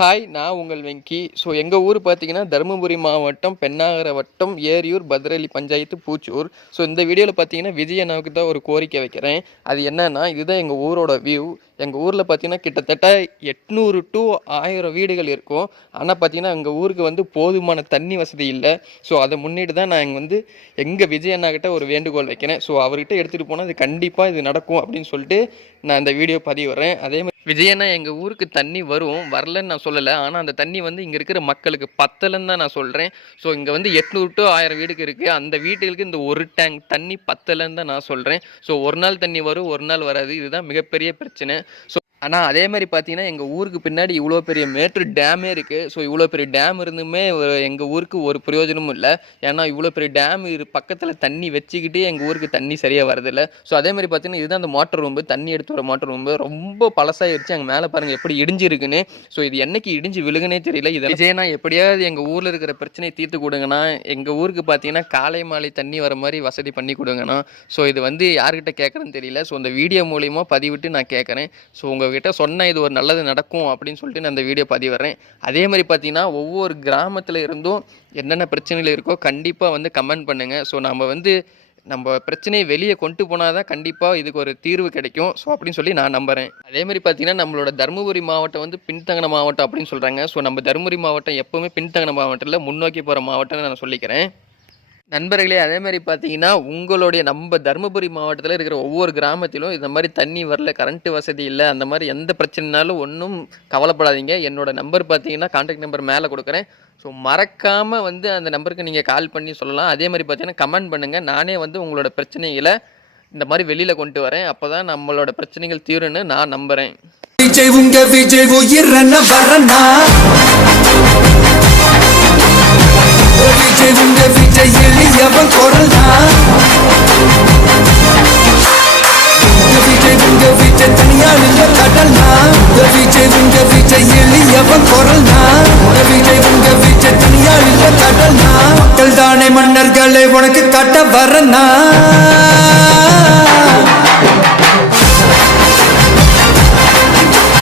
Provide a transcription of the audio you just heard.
Hi, நான் உங்கள் வெங்கி. எங்கள் ஊர் பார்த்தீங்கன்னா தருமபுரி மாவட்டம் பென்னாகர வட்டம் ஏரியூர் பத்ரலி பஞ்சாயத்து பூச்சூர். இந்த வீடியோவில் பார்த்தீங்கன்னா விஜய் அண்ணாவுக்கு தான் ஒரு கோரிக்கை வைக்கிறேன். அது என்னன்னா, இதுதான் எங்கள் ஊரோட வியூ. எங்கள் ஊரில் பார்த்தீங்கன்னா கிட்டத்தட்ட 800 to 1000 வீடுகள் இருக்கும். ஆனால் பார்த்தீங்கன்னா எங்கள் ஊருக்கு போதுமான தண்ணி வசதி இல்லை. அதை முன்னிட்டு தான் நான் எங்கள் விஜய் அண்ணாக்கிட்ட ஒரு வேண்டுகோள் வைக்கிறேன். அவர்கிட்ட எடுத்துகிட்டு போனால் அது கண்டிப்பாக இது நடக்கும் அப்படின்னு சொல்லிட்டு நான் இந்த வீடியோ பதிவிடுறேன். அதே மாதிரி விஜய் அண்ணா எங்கள் ஊருக்கு தண்ணி வரலன்னு நான் சொல்லலை. ஆனால் அந்த தண்ணி இங்கே இருக்கிற மக்களுக்கு பத்தலைன்னு தான் நான் சொல்கிறேன். இங்கே 800 to 1000 வீடுக்கு இருக்குது. அந்த வீட்டுகளுக்கு இந்த ஒரு டேங்க் தண்ணி பத்தலைன்னு தான் நான் சொல்கிறேன். ஒரு நாள் தண்ணி வரும், ஒரு நாள் வராது. இதுதான் மிகப்பெரிய பிரச்சனை. ஆனால் அதே மாதிரி பார்த்தீங்கன்னா எங்கள் ஊருக்கு பின்னாடி இவ்வளோ பெரிய மேட்டூர் டேமே இருக்குது. இவ்வளோ பெரிய டேம் இருந்துமே எங்கள் ஊருக்கு ஒரு பிரயோஜனமும் இல்லை. ஏன்னா இவ்வளோ பெரிய டேம் பக்கத்தில் தண்ணி வச்சுக்கிட்டே எங்கள் ஊருக்கு தண்ணி சரியாக வரதில்லை. அதே மாதிரி பார்த்தீங்கன்னா இதுதான் அந்த மோட்டர் ரூம்பு, தண்ணி எடுத்து வர மோட்டர் ரூம்பு ரொம்ப பழசாயிருச்சு. அங்கே மேலே பாருங்கள் எப்படி இடிஞ்சிருக்குன்னு. இது என்னைக்கு இடிஞ்சு விழுகுனே தெரியல. இதை விஜயனா எப்படியாவது எங்கள் ஊரில் இருக்கிற பிரச்சனையை தீர்த்து கொடுங்கண்ணா. எங்கள் ஊருக்கு பார்த்தீங்கன்னா காலை மாலை தண்ணி வர மாதிரி வசதி பண்ணி கொடுங்கண்ணா. இது யார்கிட்ட கேட்குறேன்னு தெரியல. இந்த வீடியோ மூலிமா பதிவிட்டு நான் கேட்குறேன். உங்கள்கிட்ட சொன்னால் இது ஒரு நல்லது நடக்கும் அப்படின்னு சொல்லிட்டு நான் இந்த வீடியோ பதிவிடுறேன். அதே மாதிரி பார்த்தீங்கன்னா ஒவ்வொரு கிராமத்தில் இருந்தும் என்னென்ன பிரச்சனைகள் இருக்கோ கண்டிப்பாக கமெண்ட் பண்ணுங்கள். நம்ம பிரச்சனையை வெளியே கொண்டு போனால் தான் கண்டிப்பாக இதுக்கு ஒரு தீர்வு கிடைக்கும். அப்படின்னு சொல்லி நான் நம்புகிறேன். அதே மாதிரி பார்த்தீங்கன்னா நம்மளோட தருமபுரி மாவட்டம் பின்தங்கின மாவட்டம் அப்படின்னு சொல்கிறாங்க. நம்ம தருமபுரி மாவட்டம் எப்போவுமே பின்தங்கின மாவட்டம் இல்லை, முன்னோக்கி போகிற மாவட்டம்னு நான் சொல்லிக்கிறேன். நண்பர்களே, அதே மாதிரி பார்த்தீங்கன்னா நம்ம தருமபுரி மாவட்டத்தில் இருக்கிற ஒவ்வொரு கிராமத்திலும் இந்த மாதிரி தண்ணி வரல, கரண்ட்டு வசதி இல்லை, அந்த மாதிரி எந்த பிரச்சனைனாலும் ஒன்றும் கவலைப்படாதீங்க. என்னோட நம்பர் பார்த்தீங்கன்னா கான்டாக்ட் நம்பர் மேலே கொடுக்குறேன். மறக்காமல் அந்த நம்பருக்கு நீங்கள் கால் பண்ணி சொல்லலாம். அதே மாதிரி பார்த்தீங்கன்னா கமெண்ட் பண்ணுங்கள். நானே உங்களோட பிரச்சனைகளை இந்த மாதிரி வெளியில் கொண்டு வரேன். அப்போ தான் நம்மளோட பிரச்சனைகள் தீருன்னு நான் நம்புகிறேன். எளியவன் குரல் தனியாள் இல்ல கடல் எளியவன் குரல் தனியாள் இல்ல கடல் மக்கள் தானே மன்னர்களை உனக்கு கட்ட வரனா.